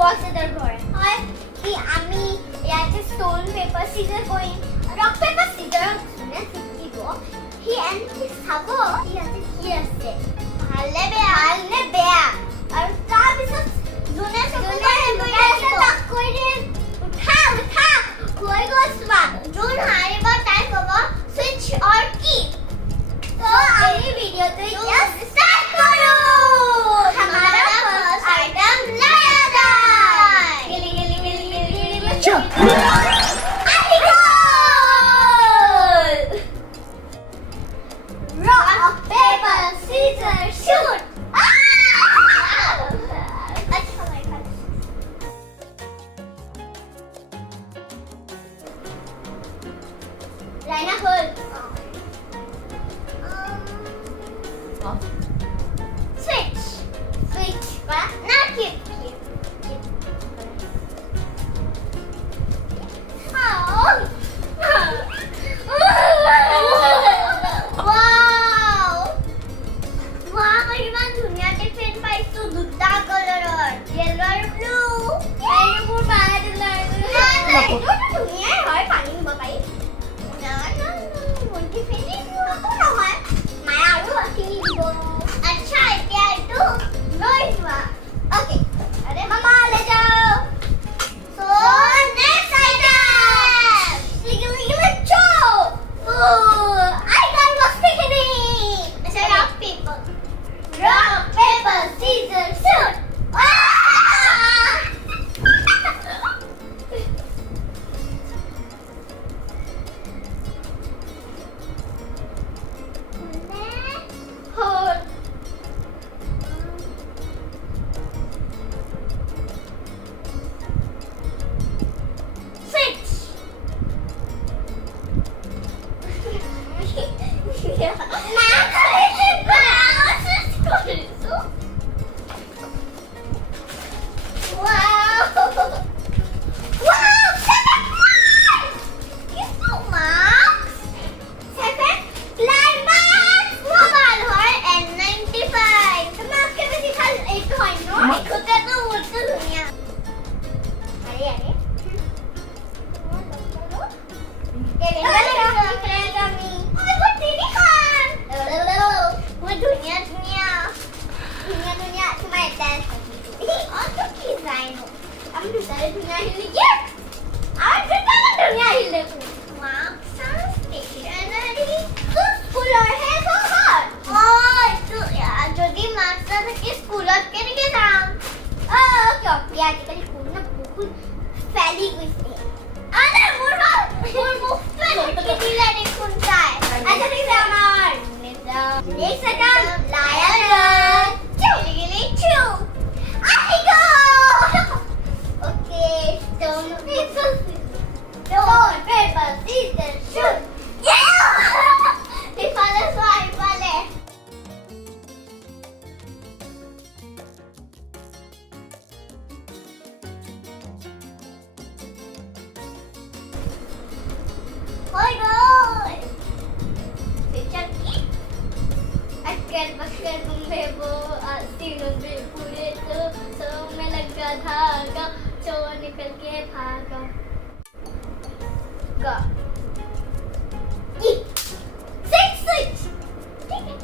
বক্সেদার ঘরে হয় কি আমি ইয়াতে স্টোন পেপার সিজার কৰিম ৰক পেপাৰ সিজাৰ শুনে শিকিব হি এণ্ড হি চাব ইয়াতে কি আছে ভালনে বেয়া আৰু তাৰপিছত যোনে তাক কৈ দিয়ে উঠা হৈ গ'ল চোৱা যোন হাৰিব তাই ক'ব সুইচ অৰ কি তো আমি ভিডিওটো এতিয়া স্টাৰ্ট কৰো हमारा फर्स्ट आइटम लाया जाए गिली रॉक पेपर सीजर शूट अच्छा लाइना खोल switch not keep oh wow ইমান ধুনীয়াকে পেন পাইছো দুটা কালাৰৰ yellow আৰু blue এইবোৰ বাদ এইটো ধুনীয়া হয় পানী নিব পাৰি না মন্টি ফেনি নহয় মায়া আৰু কিনি দিব अच्छा এতিয়া এইটো লৈ যোৱা ओके अरे मम्मा ले जाओ so next item sigili cho I got was picking अच्छा rock paper scissors shoot Next item, lion. Gilly chew. I go. Okay, stone paper, scissors, shoot. Yeah. Ifale so ifale. Oh God. Bakkar तुम्हें वो आस्तीनों में पूरे तो सो में लगा धागा चोर निकल के भागा गा सिक्स स्विच ठीक है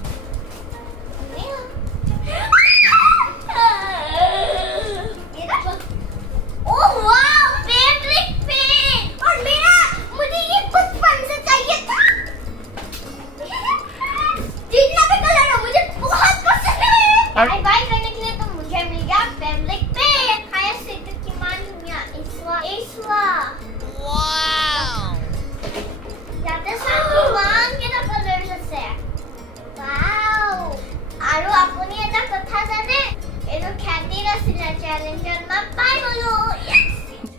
ओह वाह फेवरेट पेन और मेरा मुझे ये बचपन से चाहिए था बाय बाय करने के लिए तो मुझे मिल गया फैब्रिक पेन हायर सेक्टर की मान दुनिया इसवा वाओ याते साथी मान के ना कलर्स আছে वाओ আৰু আপুনি এটা কথা জানে এটো খ্যাতি আছিল চ্যালেঞ্জৰ মা পাই গলো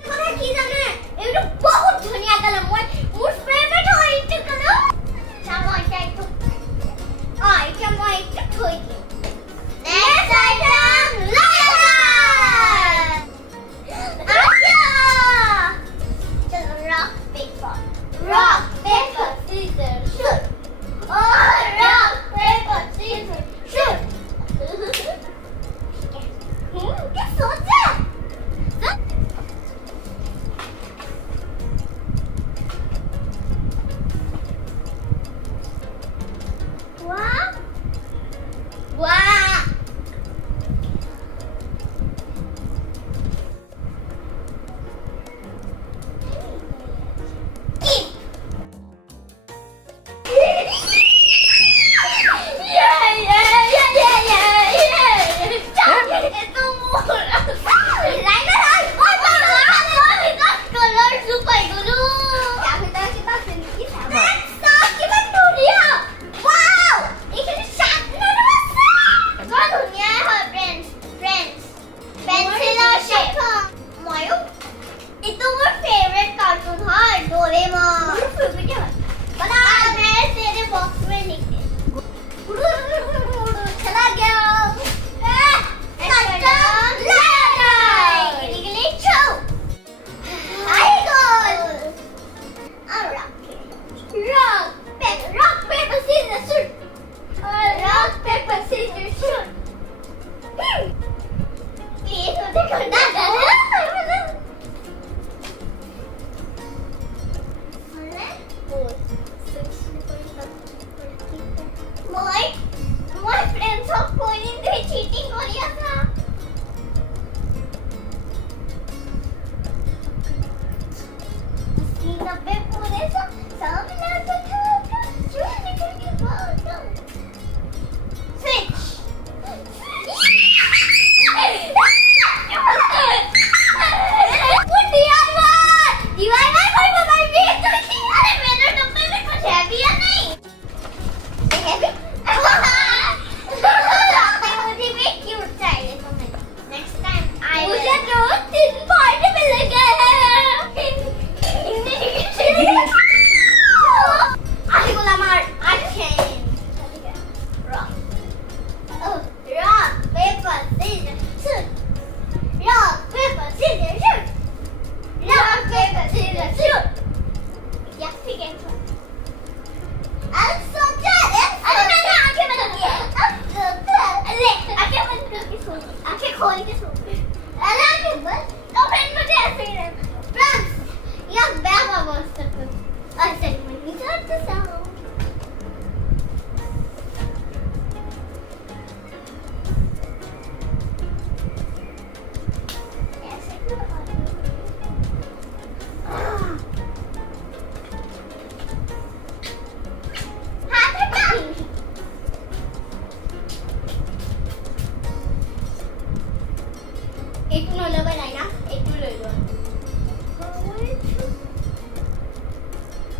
কথা কি জানে এটো বহুত ধুনিয়া কালার মোৰ ফেভারিট হয় এটা কালার চাও এটা একটু এটা মই একটু থৈ দিম Next item, lion! Rock, paper, scissors, shoot! Oh, rock, paper, scissors, shoot! क्या सोचा? Please, मुझे करना है। My friends are calling they cheating on you. नब्बे पूरे सब मिला के था जो निकल के बाहर स्विच वो दीवार में कोई मोबाइल भी है तो अरे मेरे डब्बे में कुछ है भी या नहीं है भी मुझे भी क्यूट चाहिए तो मैं नेक्स्ट टाइम आई मुझे रोज 3 पॉइंट मिलेगा Aku lamar action. Rock, paper, scissors, shoot. Rock, paper, scissors, shoot. Rock, paper, scissors, shoot. Ya, ठीक है. अरे मैंने आंखें बंद की है. अरे आंखें बंद करके सो. आंखें खोल के सो. अरे आंखें बंद. तो फिर मुझे ऐसे ही रहना. फ्रांस. या बैग वापस करते. अच्छा मैं नहीं करता साहब. एक नो लो बनाना एक नो ले लो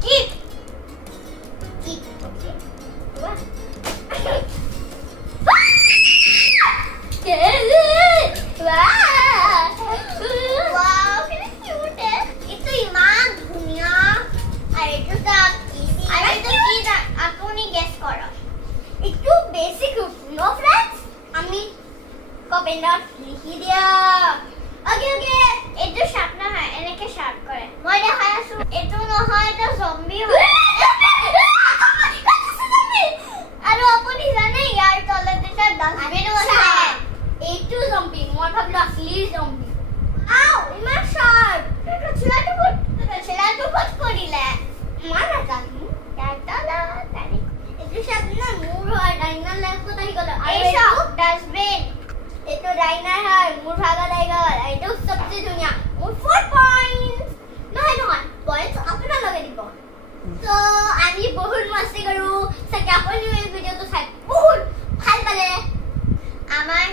keep okay वाह वाह कितना क्यूट है itu ইমান ধুনিয়া আর এটা ইজি আর এটা কি আপনি গেস করো একটু বেসিক নো फ्रेंड्स আমি কমেন্টত লিখি দিয়া ওকে ওকে এটা শার্প না হয় এনেকে শার্প করে মই দেখাই আছো এটো নহয় এটা জম্বি হয় আৰু আপুনি জানে ইয়াৰ তলত এটা ডাষ্টবিন আছে এইটো জম্বি মই ভাবলো আসলি জম্বি আও ইমান শার্প এটা ছেলাটো কত কৰিলে মই নাজানো ডাটা তানি এইটো শার্প না মোৰ হয় ডাইনাৰ লাইফ কত আহি গল আৰু এইটো ডাষ্টবিন এইটো ডাইনাৰ হয় মোৰ ভাগত আহি গল এইটো সবচে ধুনিয়া মোৰ 4 পয়েন্টস নহয় পয়েন্টস আপোনাৰ লগে দিব তো আমি বহুত মস্তি কৰো সকে আপুনি এই ভিডিওটো চাই বহুত ভাল পালে আমাৰ